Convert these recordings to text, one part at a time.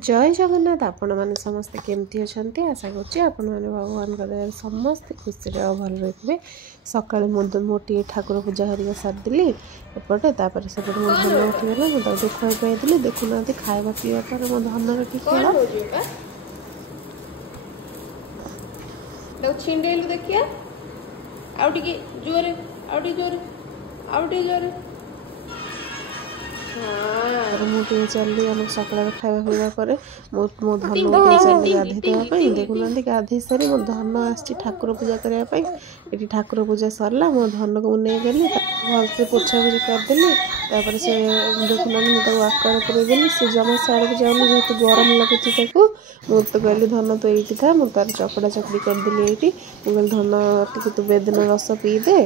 जय जगन्नाथ आपण मैंने समस्ते केमती अच्छा आशा कर भगवान दया समस्ते खुशी भल रही सका मोटे ठाकुर पूजा हरिका सारिदेली एपटे सेपटे मो धन उठीगला मुझे खुआई पाई देखुना खावा पीवा पर मो धनर कि छिंडेलु देखिए जोरे जोरे मुझे चली आम सकाल खावा पीवा पर मो धन उठे चली गाधे देवाई देखुना गाधे सारी मो धन आसी ठाकुर पूजा करने ये ठाकुर पूजा सरला मो धन को नहीं गली भलसे पोछा पोछी करदेली से देखुना मुझे आकार पूरेदेली से जमा साड़ जाऊनी जेहतु गरम लगुच मुझे तो कहली धन तो ये था मुझे तार चकड़ा चकड़ी करदेली ये मुझे धन टी तू बेदन रस पीदे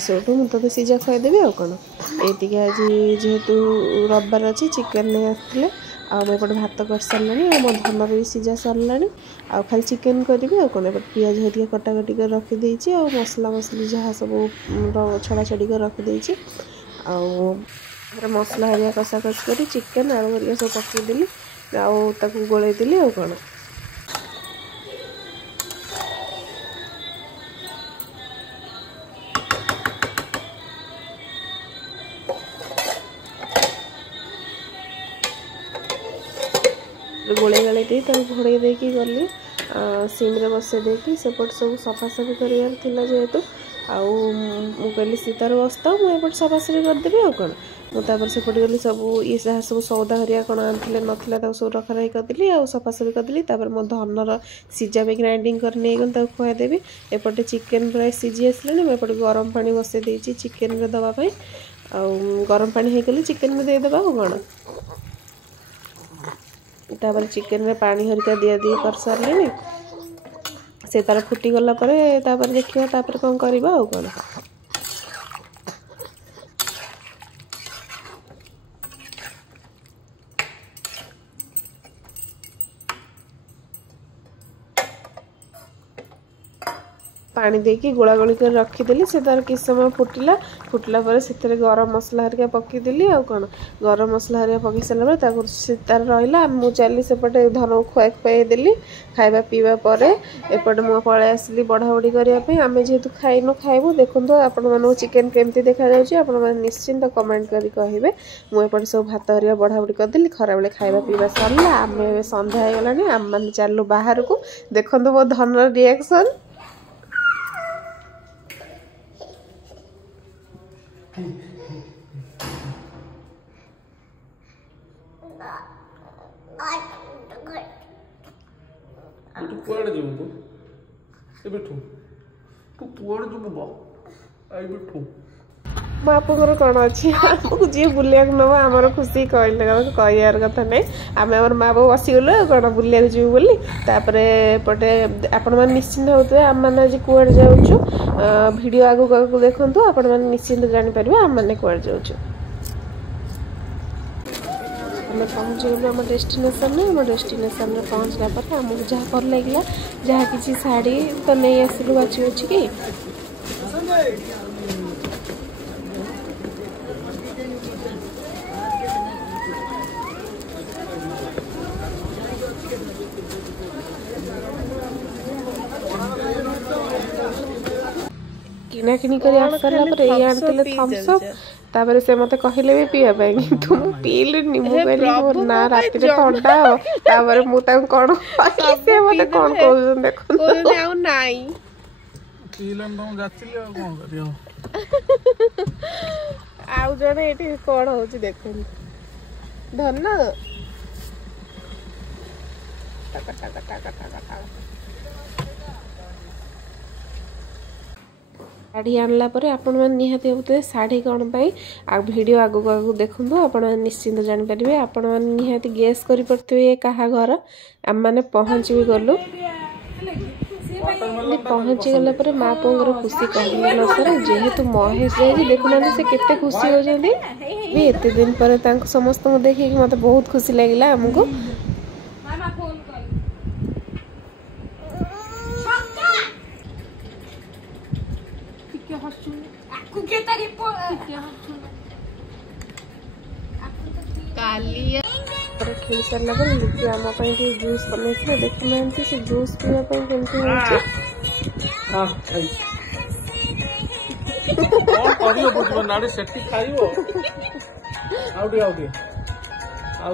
से मुझे सीझा खुआदेवी आ कौन ये आज जेहेतु रविवार अच्छी चिकेन नहीं आसते आउटे भात कर सारे मो धन भी सीझा सरला आ खाली चिकेन करी आ कौन एपटे पियाज हरिया कटाकटी कर रखीदे आ मसला मसली जहाँ सब छड़ा छड़ी कर रखीदे आ मसला हरिया कषा कष कर चिकेन आलू हरिया सब पकईदेली आउ गोलईदेली आ कौन गोले गाले घोड़े देकी गली सिम्रे बसई देकी सेपट सब सफासफी कर जेहेतु कहली सीतार बसता मुझे सफासफी करदेवी आ कौन मुझे सेपटे गली सब ये जहाँ सब सौदा हरिया कौन आने ना सब रखा रखी करदेली आ सफासफी करदेली मैं धनर सीझा भी ग्राइंडिंग कर नहीं गली खुआदेवी एपटे चिकेन प्राय सीझी आसला मुझे गरम पानी बसई देती चिकेन में दवाई गरम पानी होगली चिकेन में देदेबा आ कौन तापर चिकेन रे पानी हरिका दिया दी कर सारे से तार फुटी गला देखिए कौन करवा आ कौन पानी देकी गोला गोली कर रखीदेली से तार किस समय फुटिला पर से गरम मसला हरिका पकईदेली आ कौन गरम मसला हरिका पकई सारा तार रहा मुझे चली सेपटे धन को खुआ खुआदेली खावा पीवा पर एपटे मुझे पलि आसली बढ़ा बढ़ी करने आम जेहेतु खाइन खाइबू देखो आपण चिकेन केमती देखा जाए निश्चिंत कमेंट करी कहे मुझे सब भात हरिया बढ़ा बढ़ी करदेली खरा बेले खावा पीवा सरला आम संध्या हो गलानी आम मैंने चलू बाहर को देखो मो धन रिएक्शन तू कुआड़े जीव तू ए बैठू तू कुआड़े जीव बा आई बैठू बापर कौन अच्छी आमको जी बुलिया नब आमर खुशी कहले कहार कथा नहीं आम आम माँ बाबू बसीगलु कौन बुलिया जीव बोली पटे आपण मैंने निश्चिंत होते आम मैंने आज कुआड़े जाऊँ वीडियो आगू आगू देखु आपण मैंने निश्चिंत जानीपर आम मैंने कुआड़े जाऊँ आम पहुँच गलु आम डेस्टिनेशन में पहुँचला पर आमको जहाँ भल लगे जहाँ किसी शाढ़ी तो नहीं आसलु बाची बाची कि किना किनी कर आसला पर ये आनते थम्स अप तापर से मते कहले भी पिया पाए किंतु मु पीले नि मु कहली मोर ना राति रे ठंडा हो तापर मु ता कोन से मते कोन कहउन देखो कोन आउ नाई पीलन तो जाचिले आ कोन करियो आउ जने एठी कोन होची देखन धन टका टका टका टका शाढ़ी आनला पर आपण मैंने निहाती होते शाढ़ी कौन पाई आ वीडियो आगू आगू देखु आपण निश्चिंत जानीपर आपण मैंने निहाती गेस कर क्या घर आम मैंने पहुँच भी गलु पहुँची गला पर माँ पुओर खुशी कहले न सर जेहेतु महेश जाए देखुना से केते खुशी होती एत दिन पर समस्त देखिए मत बहुत खुशी लगे आमको काली ତାପରେ ଖେଳି ସାରିଲା ପରେ ଲିପି ଆମ ପାଇଁ ଟିକେ ଜୁସ୍ ବନେଇଥିଲେ ଦେଖୁନାହାନ୍ତି ସେ ଜୁସ୍ ପିଇବା ପାଇଁ କେମିତି ହେଉଛି। କଣ କରିବ ବୁଝିବ ନାଡି ସେଠି ଖାଇବ ଆଉ ଟିକେ ଆଉ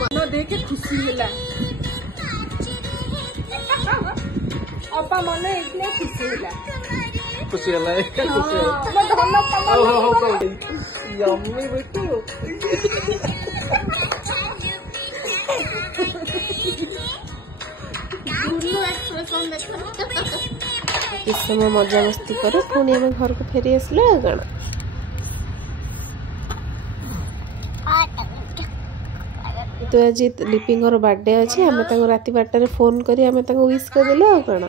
ମନ ଦେଇକି ଖୁସି ହେଲା ଅପା ମନ ହେଇଥିଲେ ଖୁସି ହେଲା यम्मी बेटू किस समय मजा मस्ती कर पुणी आम घर को फेरी आसले कण तो आज लिपिंगर बर्थडे अच्छे आम रात 12 फोन करी विश करदेलु कण।